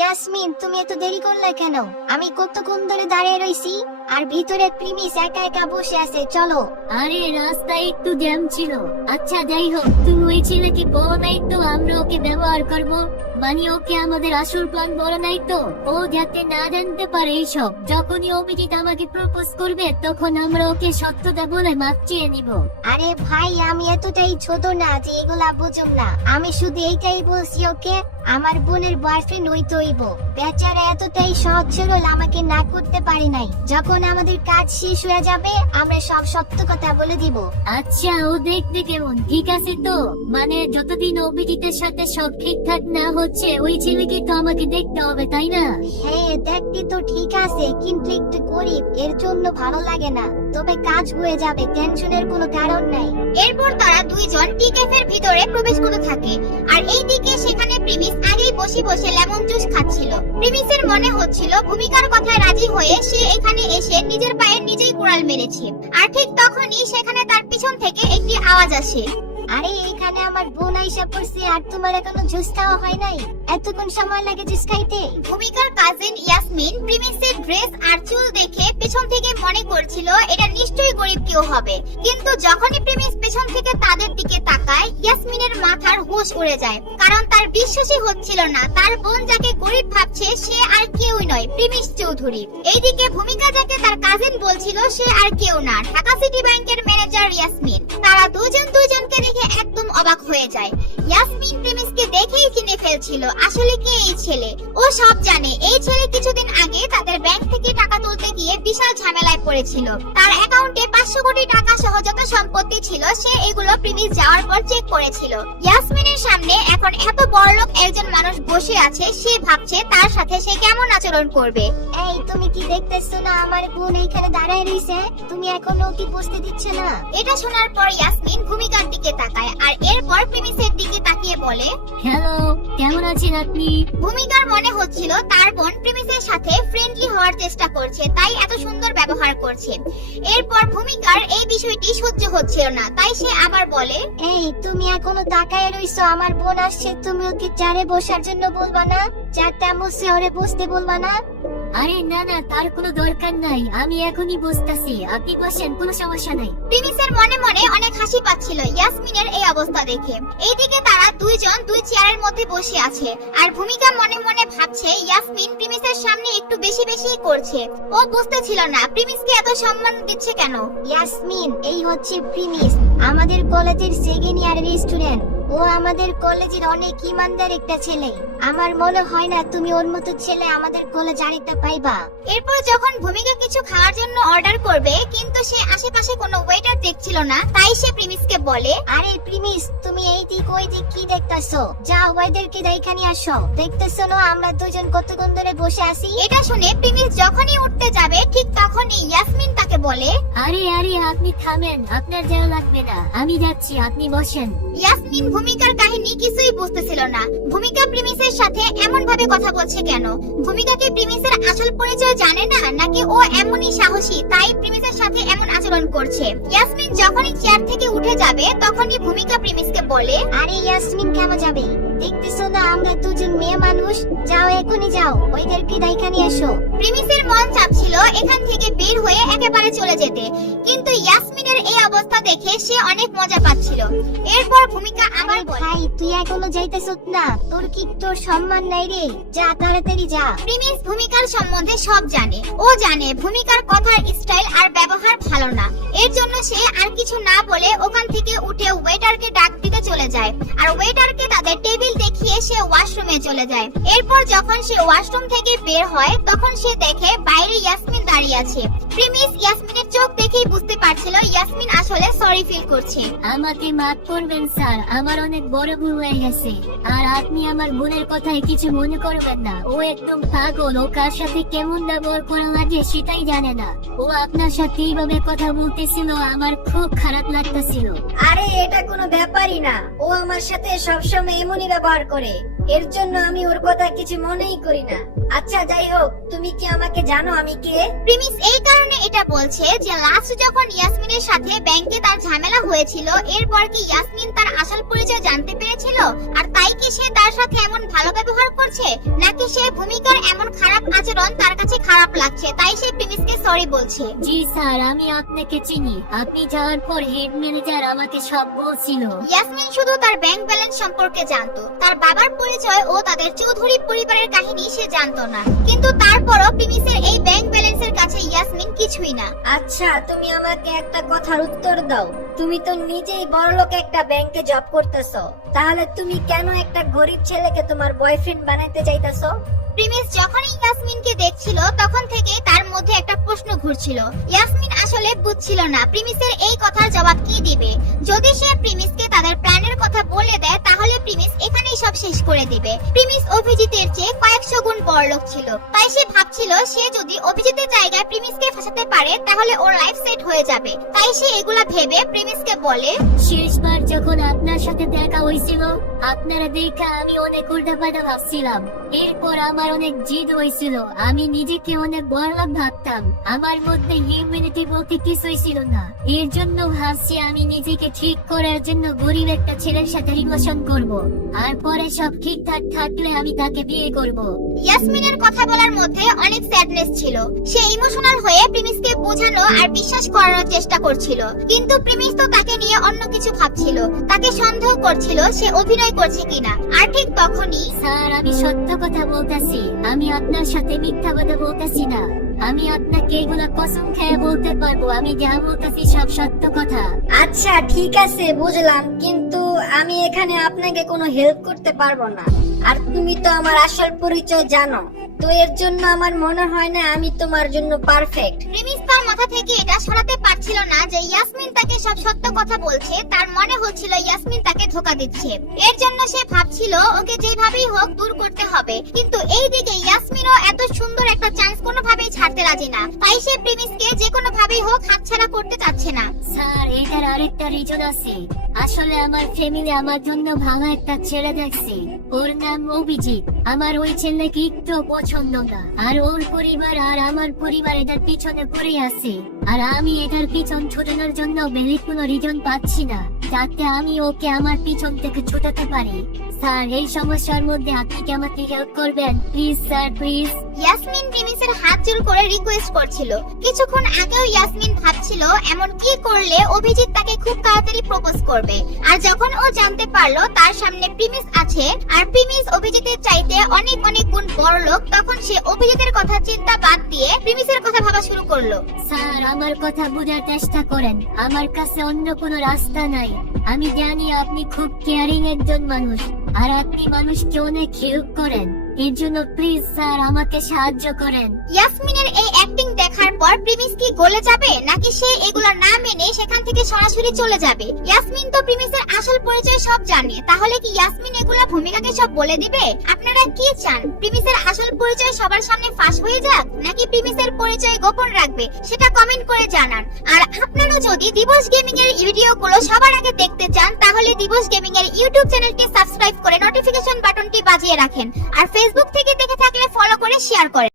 ইয়াসমিন, তুমি এত দেরি করলে কেন? আমি কতক্ষণ ধরে দাঁড়িয়ে রইছি, আর ভিতরে প্রিমিস একা একা বসে আছে। চলো। আরে রাস্তায় একটু জ্যাম ছিল। আচ্ছা যাই হোক, তুমি ওই ছেলেকে বলো নাই তো আমরা ওকে ব্যবহার করব? মানে ওকে আমাদের আসল প্ল্যান বলো নাই তো? ও যাতে না জানতে পারে এইসব। যখনই অভিজিৎ আমাকে প্রপোজ করবে তখন আমরা ওকে সত্যতা বলে মাপ চেয়ে নিব। আরে ভাই, আমি এতটাই ছোট না যে এগুলা বুঝুম না। আমি শুধু এইটাই বলছি, ওকে আমার বোনের বয়ফ্রেন্ড হইব। বেচারা এতটাই সহজ সরল, আমাকে না করতে পারি নাই। যখন আমাদের কাজ শেষ হয়ে যাবে আমরা সব সত্য কথা বলে দিব। আচ্ছা, ও দেখতে কেমন? ঠিক আছে তো? মানে যতদিন অভিজিতের সাথে সব ঠিকঠাক না হচ্ছে ওই ছেলেকে তো আমাকে দেখতে হবে, তাই না? হ্যাঁ, দেখতে তো ঠিক আছে, কিন্তু একটু গরিব, এর জন্য ভালো লাগে না। তবে কাজ হয়ে যাবে, টেনশনের কোনো কারণ নাই। এরপর তারা দুইজন টি ক্যাফের ভিতরে প্রবেশ করতে থাকে, আর এইদিকে সেখানে প্রিমিস আগেই বসে বসে লেমন জুস খাচ্ছিল। প্রিমিসের মনে হচ্ছিল ভূমিকার কথায় রাজি হয়ে সে এখানে এসে নিজের পায়ে নিজেই কুড়াল মেরেছে। আর ঠিক তখনই সেখানে তার পিছন থেকে একটি আওয়াজ আসে। আরে এখানে আমার বোন আইসা পড়ছে, আর তোমার এখনো জুস খাওয়া হয় নাই? এতক্ষণ সময় লাগে জুস খাইতে? ভূমিকার কাজিন ইয়াসমিন প্রিমিসের ড্রেস আর চুল দেখে পেছন থেকে মনে করছিল এটা নিশ্চয়ই গরিব কেউ হবে, কিন্তু যখনই প্রিমিস পেছন থেকে তাদের দিকে তাকায় ইয়াসমিনের মাথার হুঁশ উড়ে যায়, কারণ তার বিশ্বাসই হচ্ছিল না তার বোন যাকে গরিব ভাবছে সে আর কেউই নয়, প্রিমিস চৌধুরী। এইদিকে ভূমিকা যাকে তার কাজিন বলছিল সে আর কেউ না, ঢাকা সিটি ব্যাংকের ম্যানেজার ইয়াসমিন। তারা দুজনকে দেখে একদম অবাক হয়ে যায়। ইয়াসমিন প্রিমিসকে দেখেই চিনে ফেলছিল আসলে কে এই ছেলে। ও সব জানে। এই ছেলে কিছুদিন আগে তাদের ব্যাংক থেকে টাকা তুলতে গিয়ে বিশাল ঝামেলায় পড়েছিল। তার অ্যাকাউন্টে 500 কোটি টাকা সহ যত সম্পত্তি ছিল সে এগুলো প্রিমিস যাওয়ার পর চেক করেছিল। ইয়াসমিনের সামনে এখন এত বড়লোক একজন মানুষ বসে আছে, সে ভাবছে তার সাথে সে কেমন আচরণ করবে। এই, তুমি কি দেখতেছো না আমার বোন এইখানে দাঁড়ায় রইছে? তুমি এখনো কি বসতে দিচ্ছ না? এটা শোনার পর ইয়াসমিন ভূমিকার দিকে তাকায়, আর এরপর প্রিমিসের দিকে তাকিয়ে বলে, হ্যালো, কেমন আছেন আপনি? ভূমিকার মনে হচ্ছিল তার বোন প্রিমিসের সাথে ফ্রেন্ডলি হওয়ার চেষ্টা করছে, তাই এত সুন্দর ব্যবহার করছে। এরপর ভূমিকার এই বিষয়টি সহ্য হচ্ছিল না, তাই সে আবার বলে, এই, তুমি এখনো তাকায় রইছো? আমার বোন আসছে, তুমি ওকে চেয়ারে বসার জন্য বলবা না? চারটা মুছে ওরে বসতে বলবা না? আরে না না, তার কোনো দরকার নাই, আমি এখনই বসতাছি, আপনি বসেন, কোনো সমস্যা নাই। প্রিমিসের মনে মনে অনেক হাসি পাচ্ছিল ইয়াসমিনের এই অবস্থা দেখে। এইদিকে তারা দুইজন দুই চেয়ারের মধ্যে বসে আছে, আর ভূমিকা মনে মনে ভাবছে ইয়াসমিন প্রিমিসের সামনে একটু বেশি বেশি করছে। ও বুঝতেছিল না প্রিমিসকে এত সম্মান দিচ্ছে কেন। ইয়াসমিন, এই হচ্ছে প্রিমিস, আমাদের কলেজের সেকেন্ড ইয়ারের স্টুডেন্ট। ও আমাদের কলেজের অনেক ইমানদার একটা ছেলে। আমার মনে হয় না তুমি ওর মতো ছেলে আমাদের কলেজ আরেকটা পাইবা। এরপর যখন ভূমিকা কিছু খাওয়ার জন্য অর্ডার করবে, কিন্তু সে আশেপাশে কোনো ওয়েটার দেখছিল না, তাই সে প্রিমিসকে বলে, আরে প্রিমিস, তুমি এই দিক ওই দিক কি দেখতেছো? যাও ওদেরকে দেখানি আসো। দেখতেছো না আমরা দুজন কতক্ষণ ধরে বসে আছি? এটা শুনে প্রিমিস যখনই উঠতে যাবে ঠিক তখনই ইয়াসমিন তাকে বলে, আরে আরে আপনি থামেন, আপনার যাওয়া লাগবে না, আমি যাচ্ছি, আপনি বসেন। ইয়াসমিন ভূমিকার কাহিনী কিছুই বুঝতেছিল না। ভূমিকা প্রিমিসের সাথে এমন ভাবে কথা বলছে কেন? ভূমিকা কি প্রিমিসের আসল পরিচয় জানে না, নাকি ও এমনই সাহসী তাই প্রিমিসের সাথে এমন আচরণ করছে? ইয়াসমিন যখনই চেয়ার থেকে উঠে যাবে তখনই ভূমিকা প্রিমিসকে বলে, আরে ইয়াসমিন কেন যাবে? দেখতেছো না আমরা দুজন মেয়ে মানুষ? যাও এখনই যাও, ওইদেরকে দেখানি আসো। প্রিমিসের মন চাচ্ছিল এখান থেকে বের হয়ে একেবারে চলে যেতে, কিন্তু ইয়াসমিনের এই অবস্থা দেখে সে অনেক মজা পাচ্ছিল। এরপর ভূমিকা আবার বলে, ভাই, তুই এখনো যাইতেছত না? তোর কি তোর সম্মান নাই রে? যা, তাড়াতাড়ি যা। প্রিমিস ভূমিকার সম্বন্ধে সব জানে। ও জানে ভূমিকার কথার স্টাইল আর ব্যবহার ভালো না, এর জন্য সে আর কিছু না বলে ওখান থেকে উঠে ওয়েটারকে ডাক দিতে চলে যায়, আর ওয়েটারকে তাদের টেবিল দেখিয়ে সে ওয়াশরুমে চলে যায়। এরপর যখন সে ওয়াশরুম থেকে বের হয় তখন সে দেখে বাইরে ইয়াসমিন দাঁড়িয়ে আছে। প্রিমিস ইয়াসমিনের চোখ দেখেই বুঝতে পারছিল ইয়াসমিন আসলে সরি ফিল করছে। আমাকে মাফ করবেন স্যার, আমার অনেক বড় ভুল হয়ে গেছে, আর আপনি আমার বোনের কথায় কিছু মনে করবেন না। ও একদম পাগল, ও কার সাথে কেমন ব্যবহার করা লাগে সেটাই জানে না। ও আপনার সাথে এইভাবে কথা বলতেছিল, আমার খুব খারাপ লাগতেছিল। আরে এটা কোনো ব্যাপারই না, ও আমার সাথে সবসময় এমনই ব্যবহার করে। এর জন্য আমি ওর কথা কিছু মনেই করি না। আচ্ছা যাই হোক, তুমি কি আমাকে জানো আমি কে? প্রিমিস এই কারণে এটা বলছে যে লাস্ট যখন ইয়াসমিনের সাথে ব্যাংকে তার ঝামেলা হয়েছিল, এরপর কি ইয়াসমিন তার আসল পরিচয় জানতে পেরেছিল, আর তাই কি সে তার সাথে এমন ভালো ব্যবহার করছে, নাকি সে ভূমিকার এমন খারাপ আচরণ তার কাছে খারাপ লাগছে, তাই সে প্রিমিসকে সরি বলছে। জি স্যার, আমি আপনাকে চিনি। আপনি যাওয়ার পর হেড ম্যানেজার আমাকে সব বলছিল। ইয়াসমিন শুধু তার ব্যাংক ব্যালেন্স সম্পর্কে জানতো, তার বাবার পরিচয় ও তাদের চৌধুরী পরিবারের কাহিনী সে জানতো না। কিন্তু তারপরও প্রিমিসের এই ব্যাংক ব্যালেন্সের কাছে ইয়াসমিন কিছুই না। আচ্ছা তুমি আমাকে একটা কথার উত্তর দাও, তুমি তো নিজেই বড়লোক একটা ব্যাংকে জব করতেছো, তাহলে তুমি কেন একটা গরিব ছেলেকে তোমার বয়ফ্রেন্ড বানাতে চাইতেছো? প্রিমিস যখনই ইয়াসমিনকে দেখছিল তখন থেকে তার মধ্যে একটা প্রশ্ন ঘুরছিল। ইয়াসমিন আসলে বুঝছিল না প্রিমিসের এই কথার জবাব কি দিবে। যদি সে প্রিমিসকে তাদের প্ল্যানের কথা বলে দেয় তাহলে প্রিমিস এখানেই সব শেষ করে দিবে। প্রিমিস অভিজিতের চেয়ে কয়েকশো গুণ বড়লোক ছিল, তাই সে ভাবছিল সে যদি অভিজিতের জায়গায় প্রিমিসকে ফাঁসাতে পারে তাহলে ওর লাইফ সেট হয়ে যাবে। তাই সে এগুলা ভেবে প্রিমিসকে বলে, শেষবার যখন আপনার সাথে দেখা হয়েছিল, আপনারা দেখা আমি অনেক উল্টাপাল্টা ভাবছিলাম। এরপর আমার অনেক জিদ হয়েছিল, আমি নিজেকে অনেক বড়লোক ভাবতাম। আমার মধ্যে হিউম্যানিটি বলতে কিছুই ছিল না। এর জন্য ভাবছি আমি নিজেকে ঠিক করার জন্য গরিব একটা ছেলের সাথে রিলেশন করব, আর পরে সব ঠিকঠাক থাকলে আমি তাকে বিয়ে করব। ইয়াসমিনের কথা বলার মধ্যে অনেক স্যাডনেস ছিল। সে ইমোশনাল হয়ে প্রিমিসকে বোঝানো আর বিশ্বাস করানোর চেষ্টা করছিল, কিন্তু প্রিমিস তো তাকে নিয়ে অন্য কিছু ভাবছিল, তাকে সন্দেহ করছিল সে অভিনয় করছে কিনা। আর ঠিক তখনই স্যার, আমি সত্য কথা বলতেছি, আমি আপনার সাথে মিথ্যা কথা বলতেছি না। আমি আপনাকে এগুলা কসম খেয়ে বলতে পারবো, আমি যা বলতেছি সব সত্য কথা। আচ্ছা ঠিক আছে বুঝলাম, কিন্তু আমি এখানে আপনাকে কোনো হেল্প করতে পারবো না। আর তুমি তো আমার আসল পরিচয় জানো, তো এর জন্য আমার মনে হয় না আমি তোমার জন্য পারফেক্ট। প্রিমিস তার মাথা থেকে এটা সরাতে পারছিল না যে ইয়াসমিন তাকে সব সত্য কথা বলছে। তার মনে হচ্ছিল ইয়াসমিন তাকে ধোকা দিচ্ছে। এর জন্য সে ভাবছিল ওকে যেভাবেই হোক দূর করতে হবে, কিন্তু এইদিকে ইয়াসমিনও এত সুন্দর একটা চান্স কোনোভাবেই ছাড়তে রাজি না। তাই সে প্রিমিসকে যে কোনো ভাবেই হোক হাতছাড়া করতে চাচ্ছে না। স্যার, এটার আরেকটা রিজন আছে। আসলে আমার ফ্যামিলি আমার জন্য ভালো একটা ছেলে দেখছে, ওর নাম অভিজিৎ। আমার ওই ছেলেকে একটু পছন্দ না, আর ওর পরিবার আর আমার পরিবার এটার পিছনে পড়ে আছে। আর আমি এটার পিছন ছুটানোর জন্য ভ্যালিড কোনো রিজন পাচ্ছি না, যাতে আমি ওকে আমার পিছন থেকে ছুটাতে পারি। স্যার, এই সমস্যার মধ্যে আপনি কি আমাকে হেল্প করবেন? Please sir, please. ইয়াসমিন প্রিমিসের হাত জোর করে রিকোয়েস্ট করছিল। কিছুক্ষণ আগেও ইয়াসমিন ভাবছিল এমন কি করলে অভিজিৎ তাকে খুব তাড়াতাড়ি প্রপোজ করবে। আর যখন ও জানতে পারলো তার সামনে প্রিমিস আছে আর প্রিমিস অভিজিতের চাইতে অনেক অনেক গুণ বড়লোক, তখন সে অভিজিতের কথা চিন্তা বাদ দিয়ে প্রিমিসের কথা ভাবা শুরু করলো। স্যার, আমার কথা বোঝার চেষ্টা করেন, আমার কাছে অন্য কোনো রাস্তা নাই। আমি জানি আপনি খুব কেয়ারিং একজন মানুষ, আর আপনি মানুষকে অনেক হেল্প করেন। এর জন্য প্লিজ স্যার আমাকে সাহায্য করেন। ইয়াসমিনের এই অ্যাক্টিং দেখার পর প্রিমিস কি গলে যাবে, নাকি সে এগুলো না মেনে সেখান থেকে সরাসরি চলে যাবে? ইয়াসমিন তো প্রিমিসের আসল পরিচয় সব জানে, তাহলে কি ইয়াসমিন এগুলা ভূমিকাকে সব বলে দিবে? আপনারা কি চান, প্রিমিসের আসল পরিচয় সবার সামনে ফাঁস হয়ে যাক, নাকি প্রিমিসের পরিচয় গোপন রাখবে? সেটা কমেন্ট করে জানান। আর আপনারা যদি দিবস গেমিং এর ভিডিওগুলো সবার আগে দেখতে চান তাহলে দিবস গেমিং এর ইউটিউব চ্যানেলটি সাবস্ক্রাইব করে নোটিফিকেশন বাটনটি বাজিয়ে রাখেন। আর ফেসবুক থেকে দেখে থাকলে ফলো করে শেয়ার করেন।